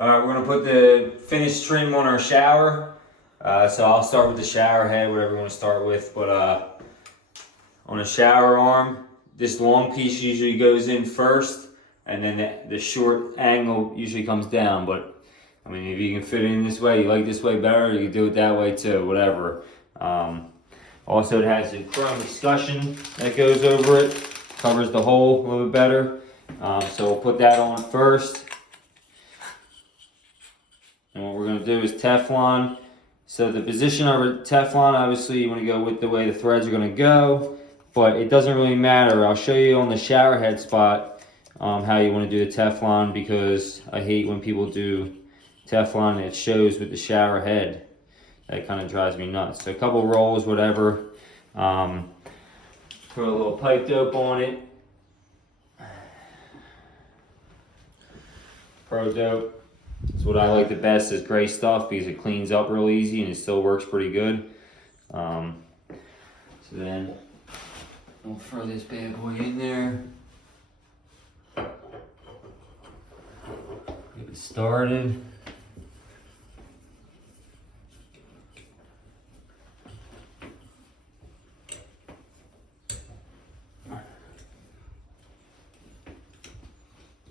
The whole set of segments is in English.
Alright, we're going to put the finished trim on our shower. So I'll start with the shower head, whatever you want to start with. But on a shower arm, this long piece usually goes in first, and then the short angle usually comes down. But I mean, if you can fit it in this way, you like this way better, you can do it that way too, whatever. Also, it has a chrome discussion that goes over it, covers the hole a little bit better. So we'll put that on first. And what we're going to do is Teflon. So the position of a Teflon, obviously you want to go with the way the threads are going to go, but it doesn't really matter. I'll show you on the shower head spot how you want to do the Teflon, because I hate when people do Teflon and it shows with the shower head. That kind of drives me nuts. So a couple rolls, whatever. Put a little pipe dope on it. Pro dope. It's what I like the best, is gray stuff, because it cleans up real easy and it still works pretty good. So then we'll throw this bad boy in there. Get it started.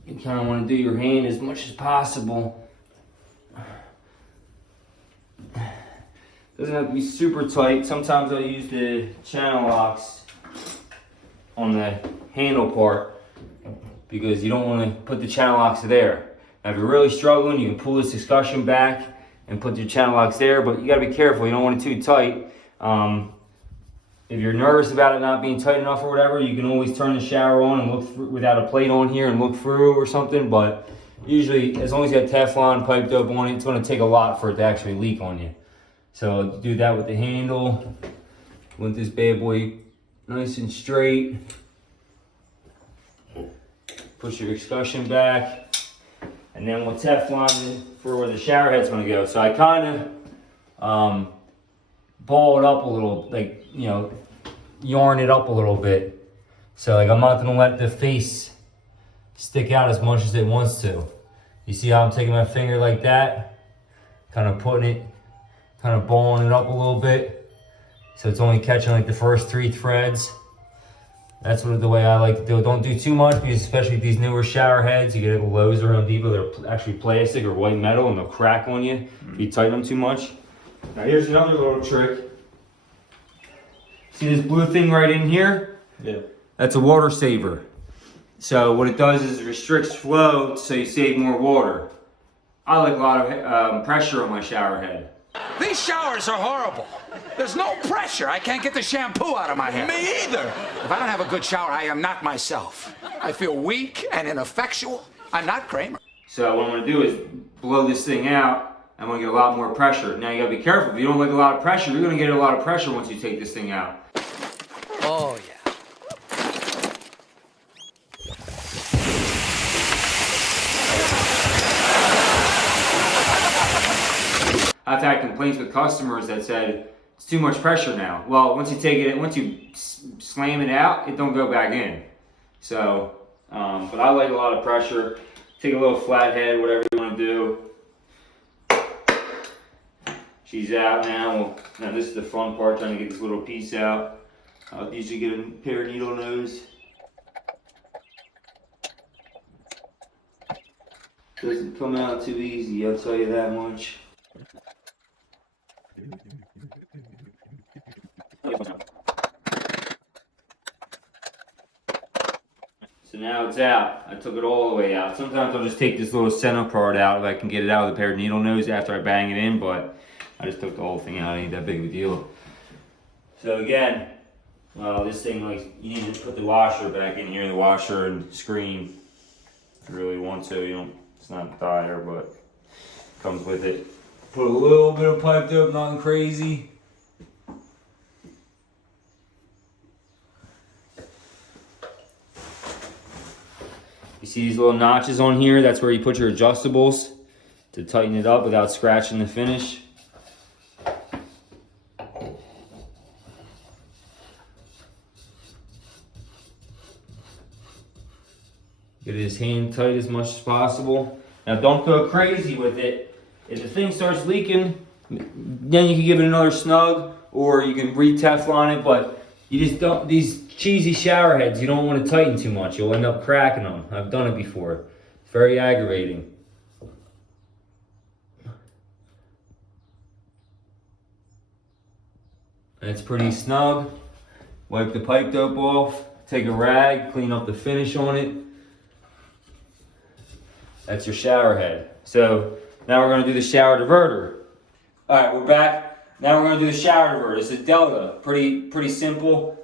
You kind of want to do your hand as much as possible. Doesn't have to be super tight. Sometimes I use the channel locks on the handle part, because you don't want to put the channel locks there. Now, if you're really struggling, you can pull this discussion back and put your channel locks there, but you got to be careful. You don't want it too tight. If you're nervous about it not being tight enough or whatever, you can always turn the shower on and look through, without a plate on here, and look through or something. But usually, as long as you have Teflon piped up on it, it's going to take a lot for it to actually leak on you. So do that with the handle. Want this bad boy nice and straight. Push your discussion back, and then we'll Teflon for where the shower head's going to go. So I kind of ball it up a little, like, you know, yarn it up a little bit. So like, I'm not going to let the face stick out as much as it wants to. You see how I'm taking my finger like that, kind of putting it, kind of balling it up a little bit, so it's only catching like the first 3 threads. That's the way I like to do it. Don't do too much, because especially with these newer shower heads, you get Lowe's or Home Depot, they're actually plastic or white metal, and they'll crack on you if you tighten them too much. Now here's another little trick. See this blue thing right in here? Yeah. That's a water saver. So what it does is it restricts flow, so you save more water. I like a lot of pressure on my shower head. These showers are horrible. There's no pressure. I can't get the shampoo out of my hair. Me either. If I don't have a good shower, I am not myself. I feel weak and ineffectual. I'm not Kramer. So what I'm going to do is blow this thing out. I'm going to get a lot more pressure. Now you got to be careful. If you don't like a lot of pressure, you're going to get a lot of pressure once you take this thing out. Oh, yeah. I've had complaints with customers that said it's too much pressure now. Well, once you slam it out, it don't go back in. So, but I like a lot of pressure. Take a little flathead, whatever you want to do. She's out now. Now this is the fun part, trying to get this little piece out. I'll usually get a pair of needle nose. Doesn't come out too easy, I'll tell you that much. So now it's out. I took it all the way out. Sometimes I'll just take this little center part out if I can get it out with a pair of needle nose after I bang it in, but I just took the whole thing out. It ain't that big of a deal. So again, well, this thing, like, you need to put the washer back in here, the washer and screen, if you really want to. You don't, it's not dire, but it comes with it. Put a little bit of pipe dope, nothing crazy. You see these little notches on here? That's where you put your adjustables to tighten it up without scratching the finish. Get it as hand tight as much as possible. Now don't go crazy with it. If the thing starts leaking, then you can give it another snug, or you can re-Teflon it, but you just don't, these cheesy shower heads, you don't want to tighten too much. You'll end up cracking them. I've done it before. It's very aggravating. And it's pretty snug. Wipe the pipe dope off, take a rag, clean up the finish on it. That's your shower head. So now we're gonna do the shower diverter. All right, we're back. Now we're gonna do the shower diverter. This is Delta, pretty simple.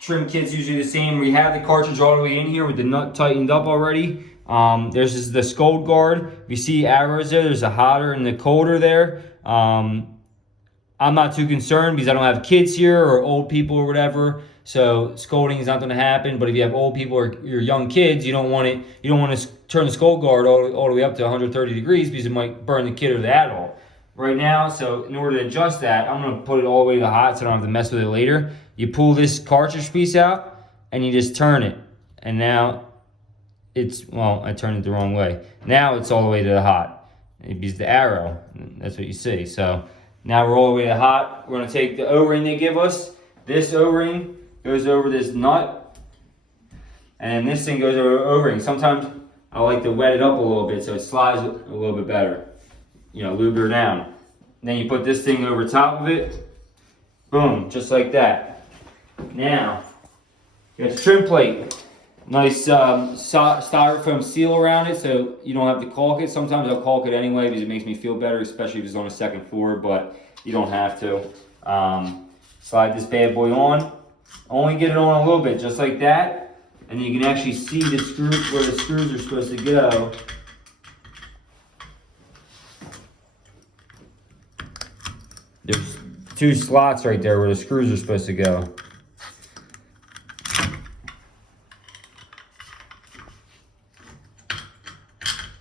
Trim kit's usually the same. We have the cartridge all the way in here with the nut tightened up already. There's the scold guard. If you see arrows there, there's a hotter and the colder there. I'm not too concerned because I don't have kids here or old people or whatever. So scolding is not going to happen. But if you have old people or your young kids, you don't want it. You don't want to turn the scold guard all the way up to 130 degrees because it might burn the kid or the adult. Right now, so in order to adjust that, I'm going to put it all the way to hot so I don't have to mess with it later. You pull this cartridge piece out and you just turn it. And now it's, well, I turned it the wrong way. Now it's all the way to the hot. It is the arrow. That's what you see. So now we're all the way to hot. We're going to take the O-ring they give us. This O-ring goes over this nut. And this thing goes over the O-ring. Sometimes I like to wet it up a little bit so it slides a little bit better. You know, lube her down. And then you put this thing over top of it. Boom, just like that. Now, you got the trim plate. Nice styrofoam seal around it so you don't have to caulk it. Sometimes I'll caulk it anyway because it makes me feel better, especially if it's on the second floor, but you don't have to. Slide this bad boy on. Only get it on a little bit, just like that. And you can actually see the screws, where the screws are supposed to go. There's 2 slots right there where the screws are supposed to go.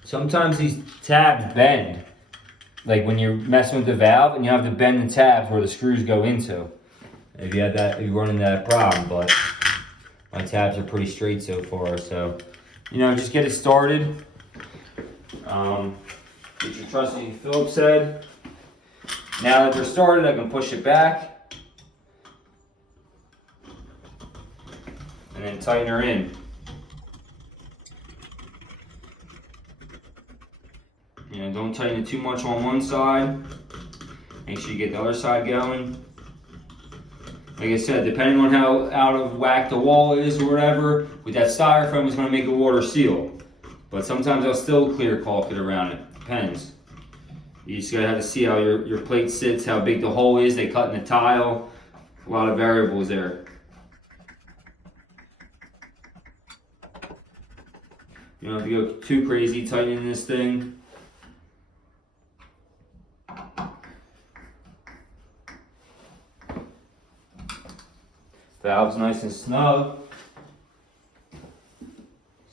Sometimes these tabs bend. Like when you're messing with the valve and you have to bend the tabs where the screws go into. If you have that, if you run into that problem, but my tabs are pretty straight so far. So, you know, just get it started. Get your trusty Phillips head. Now that they're started, I can push it back and then tighten her in. You know, don't tighten it too much on one side. Make sure you get the other side going. Like I said, depending on how out of whack the wall is or whatever, with that styrofoam, it's going to make a water seal. But sometimes I'll still clear caulk it around it. Depends. You just gotta have to see how your plate sits, how big the hole is. They cut in the tile. A lot of variables there. You don't have to go too crazy tightening this thing. Valve's nice and snug.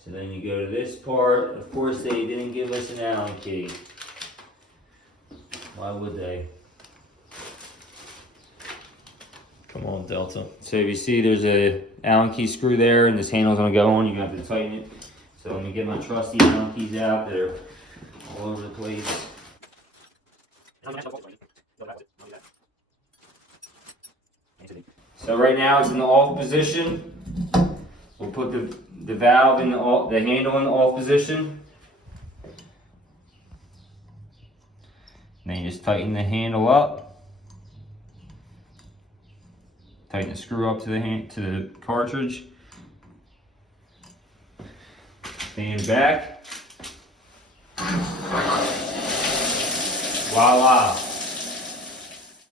So then you go to this part. Of course, they didn't give us an Allen key. Why would they? Come on, Delta. So if you see there's a Allen key screw there and this handle's gonna go on, you're gonna have to tighten it. So let me get my trusty Allen keys out. They're all over the place. So right now it's in the off position. We'll put the valve in the handle in the off position. Then you just tighten the handle up. Tighten the screw up to the cartridge. Stand back. Voila.